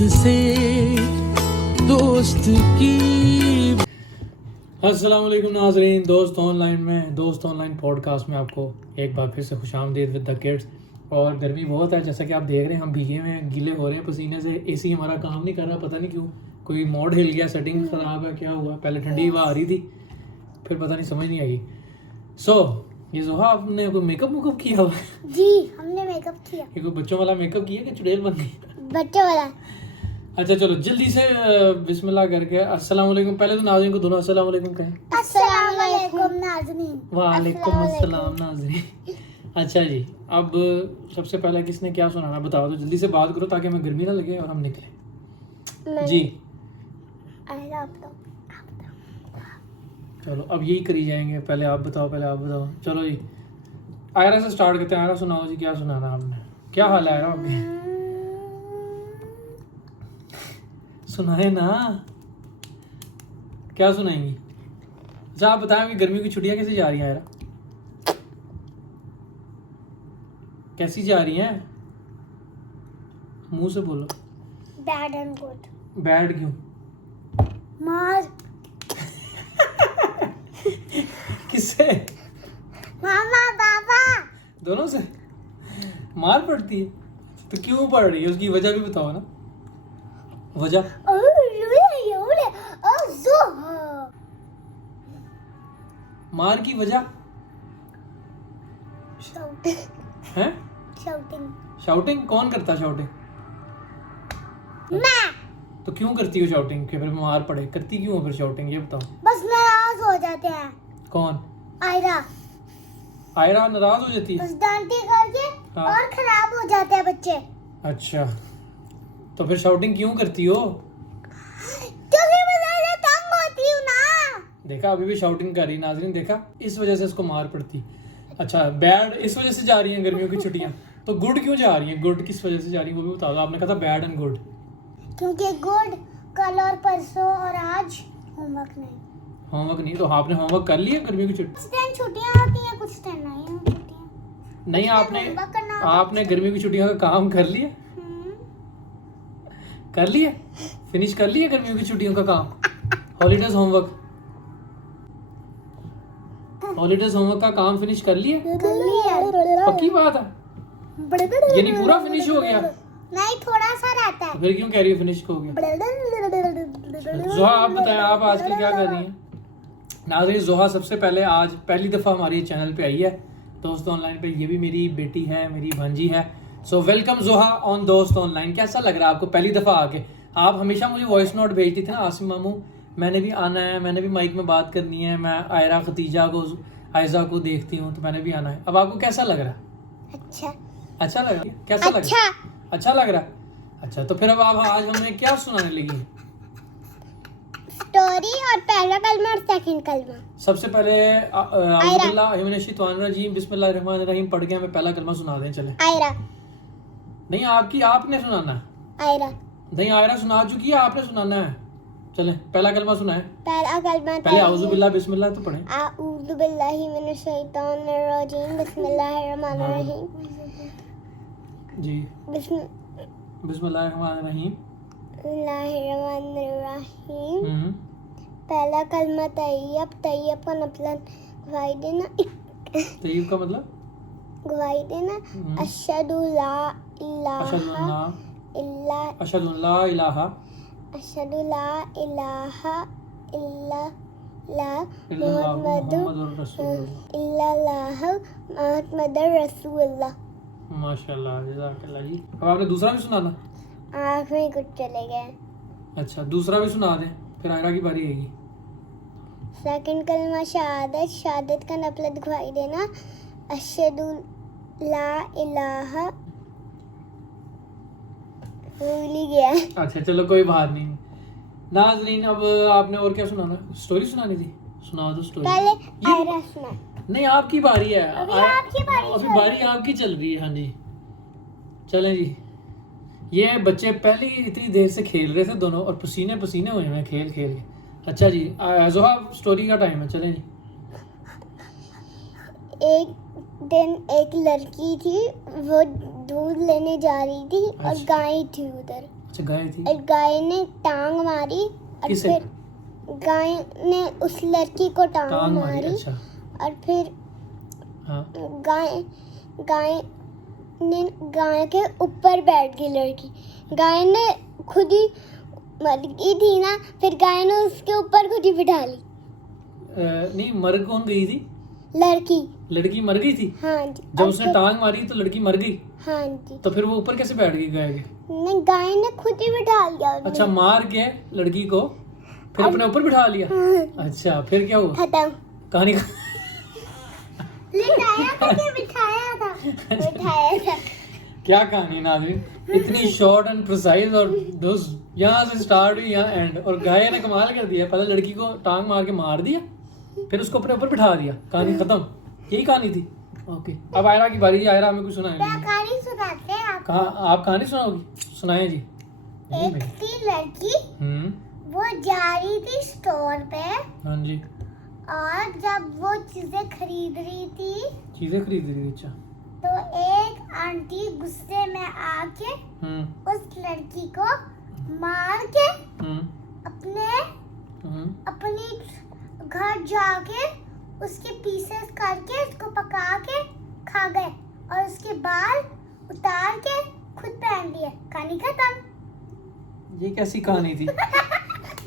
से दोस्त की। अस्सलाम वालेकुम नाज़रीन, दोस्त ऑनलाइन पॉडकास्ट में आपको एक बार फिर से खुशामदीद विद द किड्स। और गर्मी बहुत है, जैसा कि आप देख रहे हैं हम भीगे हुए हैं, गीले हो रहे हैं पसीने से। एसी हमारा काम नहीं कर रहा, पता नहीं क्यों, कोई मोड हिल गया, सेटिंग ख़राब है, क्या हुआ। पहले ठंडी हवा आ रही थी, फिर पता नहीं, समझ नहीं आई। ये जोहा, आपने कोई मेकअप किया हुआ? जी, हमने मेकअप किया। ये कोई बच्चों वाला मेकअप किया कि चुड़ैल बन गई? बच्चों वाला। अच्छा चलो जल्दी से बिस्मिल्लाह करके अस्सलाम वालेकुम। पहले तो नाज़रीन को दोनों अस्सलाम वालेकुम कहें। अस्सलाम वालेकुम नाज़रीन। वालेकुम अस्सलाम नाज़रीन। अच्छा जी, अब सबसे पहले किसने क्या सुनाना बताओ, तो जल्दी से बात करो ताकि हमें गर्मी ना लगे और हम निकले जी। चलो अब यही करी जाएंगे, पहले आप बताओ। चलो जी, आयरा से स्टार्ट करते हैं। आयरा सुनाओ जी, क्या सुनाना आपने? क्या हाल है आयरा आपके? सुनाए ना, क्या सुनाएंगी? अच्छा आप बताएं, अभी गर्मी की छुट्टियां कैसे जा रही हैं आयरा? कैसी जा रही हैं? मुंह से बोलो। Bad and good. बैड क्यों? मार। किससे? मामा पापा। दोनों से मार पड़ती है? तो क्यों पड़ रही है, उसकी वजह भी बताओ ना। वजह? मार की वजह है? शाउटिंग कौन करता है? शाउटिंग मैं। तो क्यों करती हो शाउटिंग? कि फिर मार पड़े, करती क्यों हो फिर शाउटिंग, ये बताओ। बस नाराज हो जाते हैं। कौन? आयरा नाराज हो जाती है? बस डांटी करके हाँ। और खराब हो जाते हैं बच्चे। अच्छा, तो फिर शाउटिंग क्यों करती हो? क्योंकि मैं तंग होती हूँ ना। देखा, अभी भी शाउटिंग कर रही नाज़रीन, देखा, इस वजह से इसको मार पड़ती। अच्छा, बैड इस वजह से जा रही हैं गर्मियों की छुट्टियां, तो गुड क्यों जा रही हैं? गुड किस वजह से जा रही है वो भी बता दो। आपने कहा था बैड एंड गुड। क्योंकि गुड कल और परसों और आज होमवर्क नहीं। तो आपने होमवर्क कर लिया गर्मियों की छुट्टी? कुछ दिन छुट्टियां होती हैं, कुछ दिन नहीं होती हैं। नहीं, आपने गर्मियों की छुट्टियों का काम कर लिया? कर लिया, फिनिश कर लिया गर्मियों की छुट्टियों का काम? हॉलीडेज होमवर्क का काम फिनिश कर लिया? पक्की बात है? यानी पूरा फिनिश हो गया? नहीं, थोड़ा सा रहता है। फिर क्यों कह रही है फिनिश हो गया? जोहा आप बताएं, आप आजकल क्या कर रही हैं? नाज़रीन, जोहा सबसे पहले आज पहली दफ़ा हमारे चैनल पे आई है दोस्त ऑनलाइन पे। ये भी मेरी बेटी है, मेरी भांजी है। सो वेलकम जोहा ऑन दोस्त ऑनलाइन। कैसा लग रहा है आपको पहली दफ़ा आके? आप हमेशा मुझे वॉइस नोट भेजती थी ना, आसिम मामू मैंने भी आना है, मैंने भी माइक में बात करनी है, मैं आयरा खतीजा को आयजा को देखती हूँ, तो मैंने भी आना है। अब आपको कैसा लग रहा है? अच्छा लग रहा है? कैसा लग रहा है? अच्छा लग रहा है। अच्छा, तो फिर अब आप आज हमें क्या सुनाने लगी? स्टोरी और पहला कलमा और सेकंड कलमा। सबसे पहले औज़ुबिल्लाहिमिनश्शैतानिर्रजीम बिस्मिल्लाहिर्रहमानिर्रहीम पढ़ के हमें पहला कलमा सुना दें। चले। आयरा। नहीं, आपने सुनाना है। आयरा। नहीं, आयरा सुना चुकी है, आपने सुनाना है। चले, पहला कलमा सुनाए। पहला कलमा पहले औज़ुबिल्लाह बिस्मिल्लाह तो पढ़ें। औज़ुबिल्लाहिमिनश्शैतानिर्रजीम बिस्मिल्लाहिर्रहमानिर्रहीम जी। बिस्मिल्लाहिर्रहमानिर्रहीम। पहला कलमा तैयब। तैयब का मतलब गवाही देना। तैयब का मतलब गवाही देना। अशहदु ला इलाहा मुहम्मदुर रसूलुल्लाह। माशाल्लाह, जज़ाकल्लाह जी। अब आपने दूसरा भी सुनाना? आखिरी कुछ चले गए। अच्छा, दूसरा भी सुना दें, फिर आयरा की बारी आएगी। सेकंड कलमा शहादत। शहादत का मतलब गवाही देना। अशहदु ला इलाहा भूल ही गया। अच्छा चलो, कोई बात नहीं। नाज़रीन, अब आपने और क्या सुनाना? स्टोरी सुनानी थी? सुना दो स्टोरी। पहले आयरा सुना। नहीं, आपकी बारी है। अभी आपकी बारी अभी बारी आपकी चल रही है। हाँ जी, चलें जी। ये बच्चे पहले ही इतनी देर से खेल रहे थे दोनों, और पसीने पसीने हुए हैं खेल खेल के। अच्छा जी, जोहा स्टोरी का टाइम है, चलें जी। एक दिन एक लड़की थी, वो दूध लेने जा रही थी और गाय थी उधर। अच्छा गाय थी। एक गाय ने टांग मारी और किसे? फिर गाय ने उस लड़की को टांग मारी अच्छा और फिर हाँ गाय के ऊपर बैठ गई लड़की। गाय ने खुद ही मर गई थी ना, फिर गाय ने उसके ऊपर खुद ही बिठा ली। नहीं, मर कौन गई थी? लड़की मर गई थी। हाँ जी। जब उसने टांग मारी तो लड़की मर गई। हाँ जी। तो फिर वो ऊपर कैसे बैठ गई गाय के? नहीं, गाय ने खुद ही बिठा लिया। अच्छा, मार के लड़की को फिर अपने ऊपर बिठा लिया। अच्छा, फिर क्या हुआ? खत्म। कहानी बिठाया था। क्या कहानी नाज़रीन, इतनी शॉर्ट एंड प्रिसाइज, और दोस्त यहाँ से स्टार्ट हुई यहाँ एंड, और गाय ने कमाल कर दिया। पहले लड़की को टांग मार के मार दिया, फिर उसको अपने ऊपर बिठा दिया, कहानी खत्म। यही कहानी थी। ओके, अब आयरा की बारी। आयरा हमें कुछ सुनाए। कहानी सुनाते हैं आप। आप कहानी सुनाओगी? सुनाए जी। एक थी लड़की, वो जा रही थी स्टोर पे। हाँ जी। और जब वो चीजें खरीद रही थी, अच्छा। तो एक आंटी गुस्से में आके उस लड़की को मार के अपनी घर जाके उसके पीसेस करके उसको पका के खा गए और उसके बाल उतार के खुद पहन लिए। कहानी खत्म। ये कैसी कहानी थी?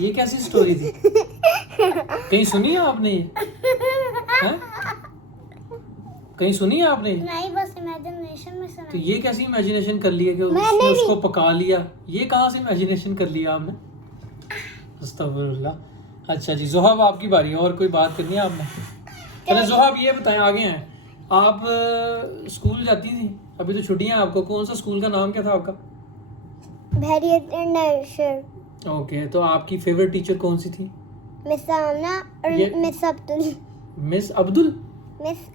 ये कैसी स्टोरी थी? कहीं सुनी है आपने ये? हैं? कहीं सुनी है आपने? नहीं, बस इमेजिनेशन में सुना। तो ये कैसी इमेजिनेशन कर लिया कि उसने उसको पका लिया? ये कहाँ से इमेजिनेशन कर लिया आपने? अस्तगफुरुल्लाह। अच्छा जी, ज़ोहब आपकी बारी है। और कोई बात करनी है आपने? चलो ज़ोहब ये बताएं, आगे हैं आप। स्कूल जाती थी, अभी तो छुट्टियां आपको। कौन सा स्कूल का नाम क्या था आपका? ओके, तो आपकी फेवरेट टीचर कौन सी थी? मिस आमना और miss Abdul. Miss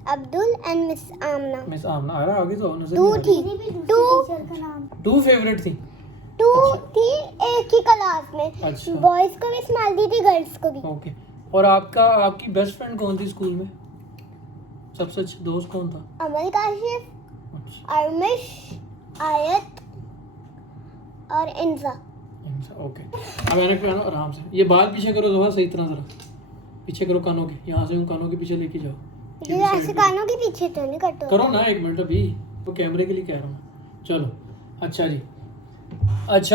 Abdul and miss Amna. Miss Amna. आ रहा आगे तो नजर टू नहीं थी। आ रही। टू फेवरेट थी। टू थी एक ही क्लास में। अच्छा। बॉयज को भी संभालती थी, गर्ल्स को भी। ओके, और आपकी बेस्ट फ्रेंड कौन थी स्कूल में? सबसे अच्छा दोस्त कौन था? अमल काशिफ, अच्छा। अरमिश, आयत और इंजा। ओके, अब मैंने कहना आराम से। ये बाल पीछे करो ज़ोहर, सही तरह जरा पीछे करो कानों के। यहाँ से कानों के पीछे लेके जाओ। ये ऐसे कानों के पीछे तो नहीं कटो। करो ना, एक मिनट अभी, वो कैमरे के लिए कह रहा हूँ। चलो, अच्छा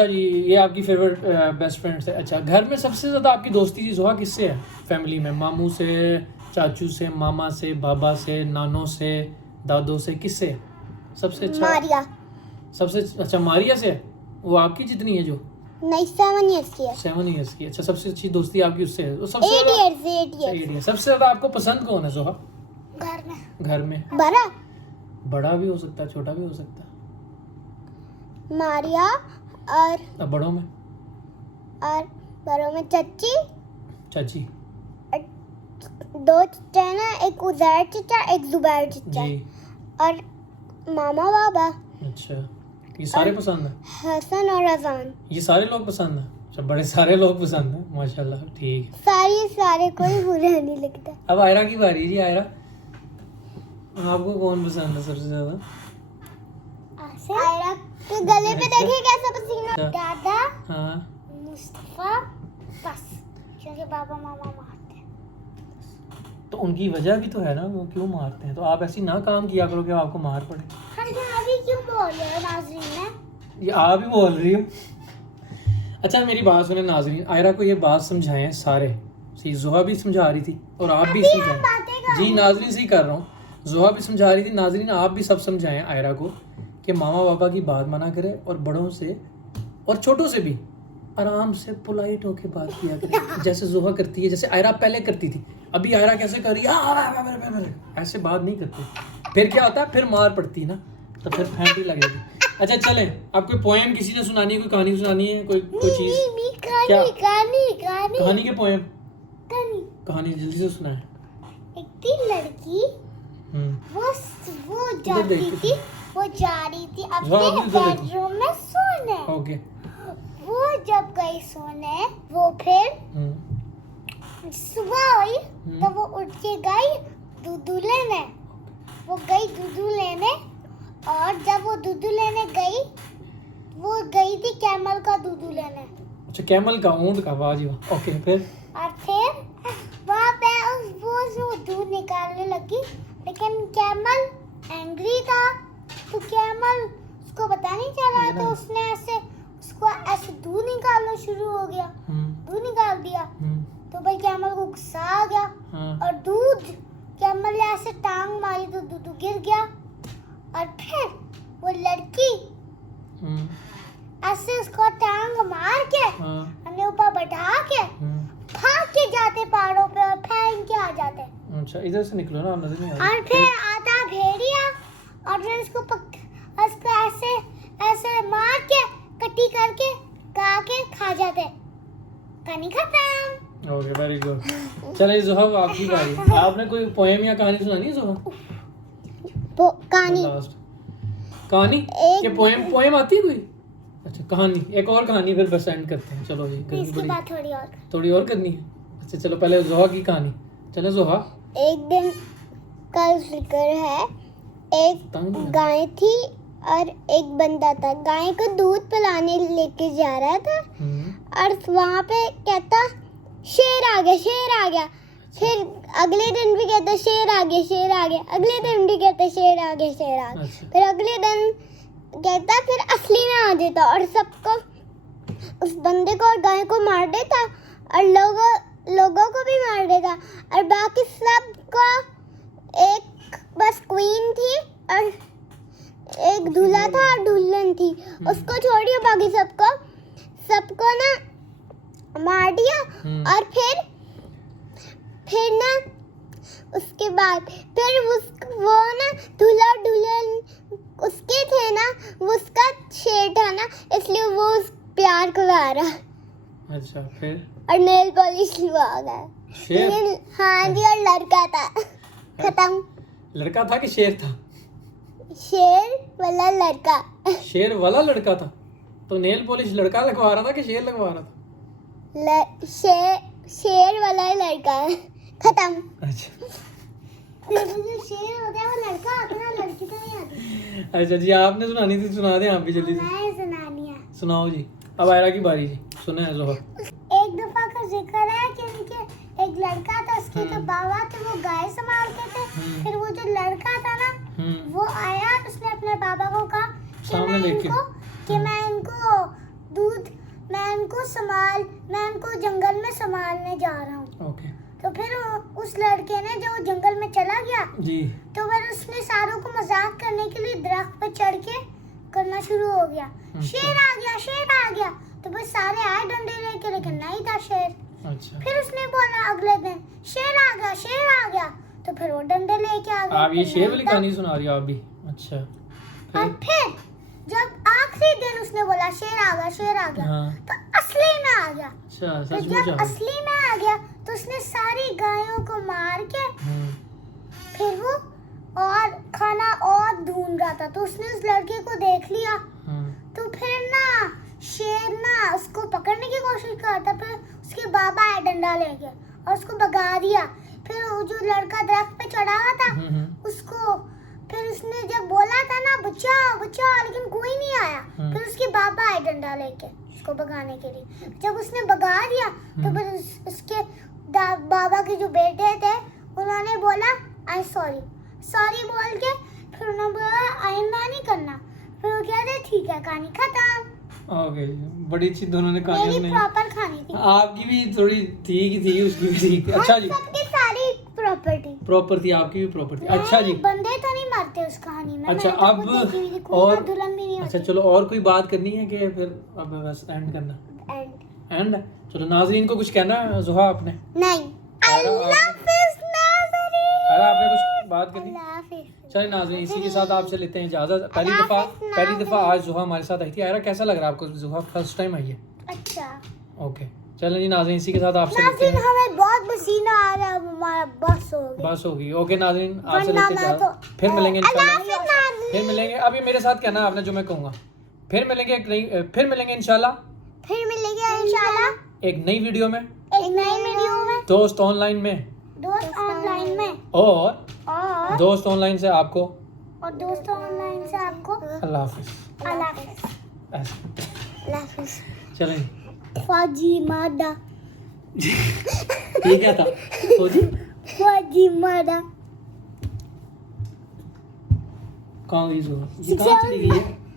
जी, ये आपकी फेवरेट बेस्ट फ्रेंड है। अच्छा, घर में सबसे ज़्यादा आपकी दोस्ती ज़ोहा किससे है? फैमिली में मामू से, चाचू से, मामा से, बाबा से, नानों से, दादों से, किससे है सबसे अच्छा? मारिया। सबसे अच्छा मारिया से है। वो आपकी जितनी है जो? नहीं, 7 इयर्स की है। 7 इयर्स की। अच्छा, सबसे अच्छी दोस्ती आपकी उससे है। तो सबसे 8 इयर्स। सबसे ज़्यादा आपको पसंद कौन है ज़ोहा? घर में बड़ा भी हो सकता है, छोटा भी हो सकता है। मारिया। और बड़ों में चाची। 2 चचा ना, एक उजैर चचा, एक जुबैर चचा जी। और मामा बाबा। अच्छा, ये सारे पसंद है? हसन और अजान। ये सारे लोग पसंद है? अच्छा, बड़े सारे लोग पसंद है, माशाल्लाह। ठीक, सारे कोई बुरा नहीं लगता। अब आयरा की बारी जी। आयरा, आपको कौन पसंद है सबसे ज्यादा? आयरा के गले पे देखिए कैसा पसीना। दादा, हाँ, मुस्तफा, बस, क्योंकि पापा मामा मारते हैं। तो उनकी वजह भी तो है ना, वो क्यों मारते हैं? तो आप ऐसी ना काम किया करो कि आपको मार पड़े। अभी क्यों बोल रहे हो नाज़रीन ने? ये आप ही बोल रही हो। अच्छा, मेरी बात सुने नाज़रीन, आयरा को ये बात समझाएं सारे। ज़ोहा भी समझा रही थी और आप भी समझाएं। जी नाज़रीन, से ही कर रहा हूँ। ज़ोहा भी समझा रही थी, नाज़रीन आप भी सब समझाएं आयरा को कि मामा पापा की बात मना करे और बड़ों से और छोटों से भी आराम से पोलाइट होके बात किया करे, जैसे ज़ोहा करती है, जैसे आयरा पहले करती थी। अभी आयरा कैसे कर रही है? ऐसे बात नहीं करती। फिर क्या होता है? फिर मार पड़ती है ना, तो फिर फैंटी लगेगी। अच्छा चलें, आप कोई पोएम किसी ने सुनानी है, कोई कहानी सुनानी है, कोई चीज़? कहानी के पोएम? कहानी जल्दी से सुनाए। एक थी लड़की, वो जा रही थी अपने बेडरूम में सोने। ओके। वो जब गई सोने, वो फिर सुबह हुई तो वो उठ के गई दूध लेने। वो गई दूध लेने, और जब वो दूध लेने गई, वो गई थी क्या कैमल का दूध लेना है। अच्छा कैमल का, ऊंट का, वाह जी वाह। ओके फिर और फिर वहाँ पे वो दूध निकालने लगी, लेकिन कैमल एंग्री था, तो कैमल उसको पता नहीं चला, तो उसने ऐसे उसको ऐसे दूध निकालना शुरू हो गया, दूध निकाल दिया। तो भाई कैमल को गुस्सा आ गया और दूध कैमल ने ऐसे टांग मारी तो दूध गिर गया। और फिर वो लड़की ऐसे उसको टांग मार के हमने ऊपर बैठा के भाग के जाते पहाड़ों पे और फेंक के आ जाते। अच्छा इधर से निकलो ना, नजर नहीं आ रही। और फिर आता भेड़िया और फिर उसको ऐसे ऐसे मार के कटी करके खा जाते। कहानी खत्म। Okay very good. चलिए ज़ोहा आपकी बारी। आपने कोई पोएम या कहानी सुनानी है ज़ोहा? कहानी लास्ट कहानी के पोएम आती है कोई? अच्छा कहानी, एक और कहानी फिर बस एंड करते हैं। चलो जी इसके बाद थोड़ी और करनी है। अच्छा चलो पहले ज़ोहा की कहानी। चलो ज़ोहा। एक दिन कल जिक्र है, एक गाय थी और एक बंदा था। गाय को दूध पिलाने लेके जा रहा था और वहाँ पे कहता शेर आ गया, शेर आ गया। फिर अगले दिन भी कहता शेर आ गया, शेर आ गया। अगले दिन भी कहता शेर आ गया, शेर आ गया। फिर अगले दिन कहता, फिर असली में आ जाता और सबको, उस बंदे को और गाय को मार देता और लोगों को भी मार देता। और बाकी सबको, एक बस क्वीन थी और एक दूल्हा था और दुल्हन थी, उसको छोड़िए बाकी सबको ना मार दिया। और फिर ना उसके बाद फिर वो ना दूल्हा और दुल्हन उसके थे ना, वो उसका शेर था ना, इसलिए वो उस प्यार को गा रहा। अच्छा फिर और नेल पॉलिश लगा गया शेर। हाँ जी, और लड़का था। खत्म। लड़का था कि शेर था? शेर वाला लड़का। शेर वाला लड़का था? तो नेल पॉलिश लड़का लगवा रहा था कि शेर लगवा रहा था? शेर वाला लड़का। खत्म। अच्छा जो शेर होता है वो लड़का होता है, लड़की तो नहीं आती। अच्छा जी आपने सुनानी थी, सुना दें आप भी जल्दी से। मैं सुनानी है। सुनाओ जी। अब आयरा की बारी जी, सुने ज़ोहा। एक दफा का जिक्र है कि उनके एक लड़का था, उसके जो बाबा थे वो गाय संभालते थे। फिर वो जो लड़का था ना, वो आया, उसने अपने बाबा को कहा कि मैं इनको जंगल में संभालने जा रहा हूँ। ओके। तो फिर उस लड़के ने जो जंगल में चला गया जी, तो फिर उसने सारों को मजाक करने के लिए दरख्त पे चढ़ के करना शुरू हो गया, शेर आ गया, शेर आ गया। तो बस सारे आए डंडे लेके, लेकिन नहीं था शेर। अच्छा फिर उसने बोला अगले दिन शेर आ गया, शेर आ गया। तो फिर वो डंडे लेके आ गया। आप ये शेर वाली कहानी सुना रही हो आप भी? अच्छा और फिर जब आखिरी दिन उसने बोला शेर आ गया, शेर आ गया, तो असली में आ गया। अच्छा तो सचमुच जब असली में आ गया तो उसने सारी गायों को मार के फिर वो और खाना और ढूंढ रहा था। तो उसने उस लड़के को देख लिया। तो फिर ना शेर ना उसको पकड़ने की कोशिश करता, फिर उसके बाबा आए डंडा लेके और उसको भगा दिया। फिर वो जो लड़का दरख्त पे चढ़ा हुआ था उसको, फिर उसने जब बोला था ना बचाओ बचाओ, लेकिन कोई नहीं आया। फिर उसके बाबा आए डंडा लेके उसको भगाने के लिए। जब उसने भगा दिया तो फिर उसके बाबा के जो बेटे थे उन्होंने बोला आई सॉरी बोल के फिर उन्होंने बोला आइंदा नहीं करना। फिर वो कहते ठीक है, कहानी खत्म। ओके, बड़ी अच्छी दोनों ने कहानियां मेरी प्रॉपर कहानी थी। आपकी भी थोड़ी ठीक ही थी, उसकी भी ठीक। अच्छा जी, सबकी सारी प्रॉपर थी, आपकी भी प्रॉपर थी। अच्छा जी, बंदे तो नहीं मरते उस कहानी में। अच्छा मैंने तो अब खुद देखी हुई थी, कोई और दुल्हन भी नहीं अच्छा होती। चलो और कोई बात करनी है कि फिर अब बस एंड करना? एंड चलो नाज़रीन को कुछ कहना है ज़ोहा आपने? नहीं। अल्लाह हाफिज़ नाज़रीन। अरे आपने कुछ बात करनी? अल्लाह हाफिज़। चलिए नाज़रीन इसी के साथ आपसे लेते हैं इजाज़त। पहली दफ़ा आज ज़ोहा हमारे साथ आई थी। आयरा कैसा लग रहा है आपको? ज़ोहा फर्स्ट टाइम आई है। अच्छा ओके चलो जी नाज़रीन इसी के साथ आपसे लेते नाज़रीन, हैं। हमें बहुत पसीना आ रहा है, अब हमारा बस हो गया। बस होगी। ओके नाज़रीन आपसे वरना लेते मैं हैं तो- फिर मिलेंगे अल्लाह इंशाल्लाह। हाफिज़ नाज़रीन। फिर मिलेंगे। अभी मेरे साथ कहना आपने जो मैं कहूँगा। फिर मिलेंगे इंशाल्लाह फिर मिलेंगे इंशाल्लाह एक नई वीडियो में, एक नई वीडियो में, दोस्त ऑनलाइन में, दोस्त ऑनलाइन में, और दोस्त ऑनलाइन से आपको और दोस्त ऑनलाइन से आपको अल्लाह हाफिज़। अल्लाह हाफिज़। ऐसे। अल्लाह हाफिज़। चलें फौजी मादा ये क्या था फौजी फौजी मादा कहाँ गई जोहा ये कहाँ चली गई है